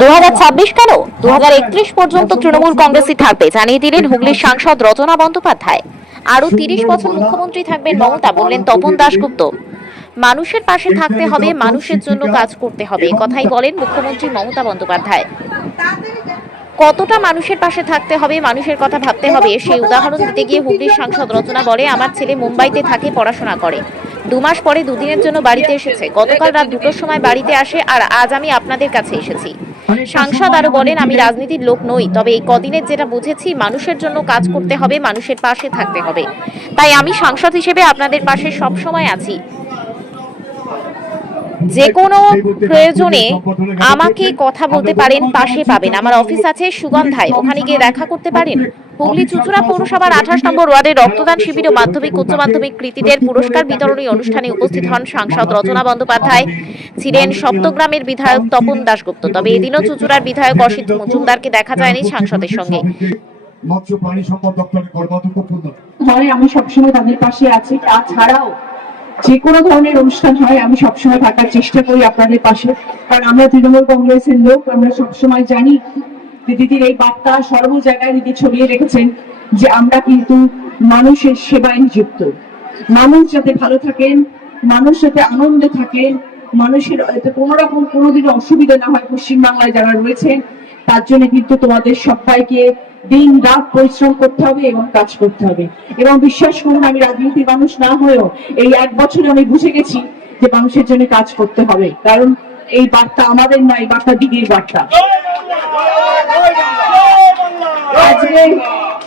2026 কেন 2031 পর্যন্ত তৃণমূল কংগ্রেসই থাকবে জানিয়ে দিলেন হুগলির সাংসদ রচনা বন্দ্যোপাধ্যায়। আরো 30 বছর মুখ্যমন্ত্রী থাকবেন মমতা, বললেন তপন দাশগুপ্ত। মানুষের পাশে থাকতে হবে, মানুষের জন্য কাজ করতে হবে, কথাই বলেন মুখ্যমন্ত্রী মমতা বন্দ্যোপাধ্যায়। কতটা মানুষের পাশে থাকতে হবে, মানুষের কথা ভাবতে হবে, সেই উদাহরণ দিতে গিয়ে হুগলির সাংসদ রচনা বলে, আমার ছেলে মুম্বাইতে থাকে, পড়াশোনা করে, 2 মাস পরে 2 দিনের জন্য বাড়িতে এসেছে, গতকাল রাত 2টোর সময় বাড়িতে আসে, আর আজ আমি আপনাদের কাছে এসেছি। সাংসদ আরো বলেন, আমি রাজনীতির লোক নই, তবে এই কদিনের যেটা বুঝেছি, মানুষের জন্য কাজ করতে হবে, মানুষের পাশে থাকতে হবে, তাই আমি সাংসদ হিসেবে আপনাদের পাশে সব সময় আছি। যে কোনো প্রয়োজনে আমাকে কথা বলতে পারেন, পাশে পাবেন। আমার অফিস আছে সুগন্ধায়, ওখানে গিয়ে দেখা করতে পারেন। হুগলি চুঁচুড়া পৌরসভার 28 নম্বর ওয়ার্ডের রক্তদান শিবির ও মাধ্যমিক উচ্চ মাধ্যমিক কৃতীদের পুরস্কার বিতরণী অনুষ্ঠানে উপস্থিত হন সাংসদ রচনা বন্দ্যোপাধ্যায়, ছিলেন সপ্তগ্রামের বিধায়ক তপন দাশগুপ্ত। তবে এদিনও চুঁচুড়ার বিধায়ক অসিত মজুমদারকে দেখা যায়নি সাংসদের সঙ্গে। আমি সবসময় তাদের পাশে আছি, তাছাড়াও যে কোনো ধরনের অনুষ্ঠান হয় আমি সবসময় থাকার চেষ্টা করি আপনাদের পাশে, কারণ আমরা তৃণমূল কংগ্রেসের লোক। আমরা সবসময় জানি যে দিদির এই বার্তা সর্ব জায়গায় দিদি ছড়িয়ে রেখেছেন যে আমরা কিন্তু মানুষের সেবায় নিযুক্ত। মানুষ যাতে ভালো থাকেন, মানুষ যাতে আনন্দে থাকেন, মানুষের কোনো রকম কোনোদিনও অসুবিধা না হয় পশ্চিমবাংলায় যারা রয়েছে, তার জন্য কিন্তু তোমাদের সবাইকে দিন রাত পরিশ্রম করতে হবে এবং কাজ করতে হবে। এবং বিশ্বাস করুন, আমি রাজনীতির মানুষ না হয়েও এই 1 বছরে আমি বুঝে গেছি যে মানুষের জন্য কাজ করতে হবে, কারণ এই বার্তা আমাদের নয়, এই বার্তা দিদির বার্তা।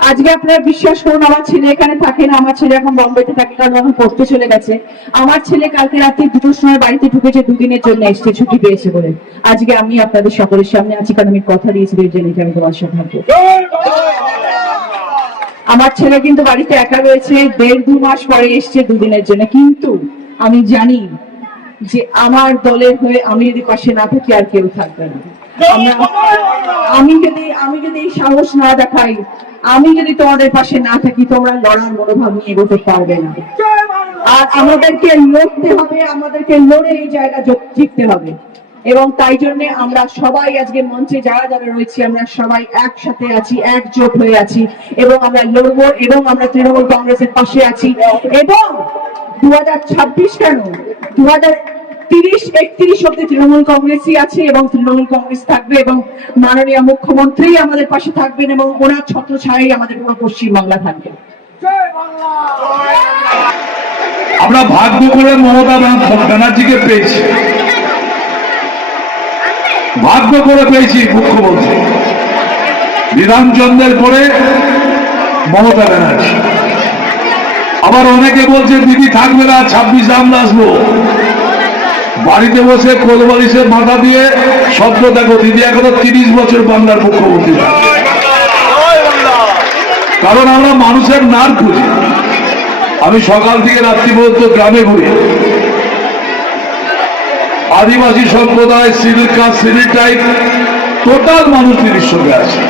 আজকে আপনারা বিশ্বাস করুন, আমার ছেলে এখানে থাকে না, আমার ছেলে এখন বম্বেতে থাকে, কারণ এখন পড়তে চলে গেছে। আমার ছেলে কালকে রাতে 2টোর সময় বাড়িতে ঢুকেছে, 2 দিনের জন্য এসছে, ছুটি পেয়েছে বলে। আজকে আমি আপনাদের সকলের সামনে আছি, কারণ আমি কথা দিয়েছি যে আমি তোমার সাথে থাকবো। আমার ছেলে কিন্তু বাড়িতে একা রয়েছে, 1.5-2 মাস পরে এসছে 2 দিনের জন্য। কিন্তু আমি জানি যে আমার দলের হয়ে আমি যদি পাশে না থাকি আর কেউ থাকবে না। আমি যদি এই সাহস না দেখাই, আমি যদি তোমাদের পাশে না থাকি, তোমরা লড়ার মনোভাব নিয়ে এগোতে পারবে না। আর আমাদেরকে লড়তে হবে, আমাদেরকে লড়ে এই জায়গা জিততে হবে। এবং তাই জন্য আমরা সবাই আজকে মঞ্চে যারা যারা রয়েছি, আমরা সবাই একসাথে আছি, একজোট হয়ে আছি, এবং আমরা লড়বো, এবং আমরা তৃণমূল কংগ্রেসের পাশে আছি। এবং 2026 কেন, 2030-31 অব্দি তৃণমূল কংগ্রেসই আছে, এবং তৃণমূল কংগ্রেস থাকবে, এবং মাননীয় মুখ্যমন্ত্রী আমাদের পাশে থাকবেন, এবং ওনার ছত্রছায়ায় আমাদের পুরো পশ্চিমবাংলা থাকবে। আমরা ভাগ্য করে মমতা ব্যানার্জিকে পেয়েছি, ভাগ্য করে পেয়েছি মুখ্যমন্ত্রী। বিধানচন্দ্রের পরে মমতা ব্যানার্জি। আবার অনেকে বলছে দিদি থাকবে না, 26 আমরা আসবো। বাড়িতে বসে কোলবালিশে মাথা দিয়ে স্বপ্ন দেখো, দিদি এখনো 30 বছর বাংলার মুখ্যমন্ত্রী। কারণ আমরা মানুষের নার খুঁজি। আমি সকাল থেকে রাত্রি পর্যন্ত গ্রামে ঘুরি, আদিবাসী সম্প্রদায়, civil caste, civil type, total মানুষ দিদির সঙ্গে আছে।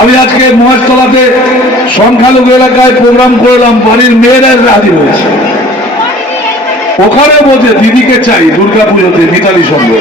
আমি আজকে মহেশতলাতে সংখ্যালঘু এলাকায় প্রোগ্রাম করলাম, বাড়ির মেয়েরা রাজি হয়েছে। ওখানে বলছে দিদিকে চাই দুর্গাপুজোতে মিতালি সঙ্গে।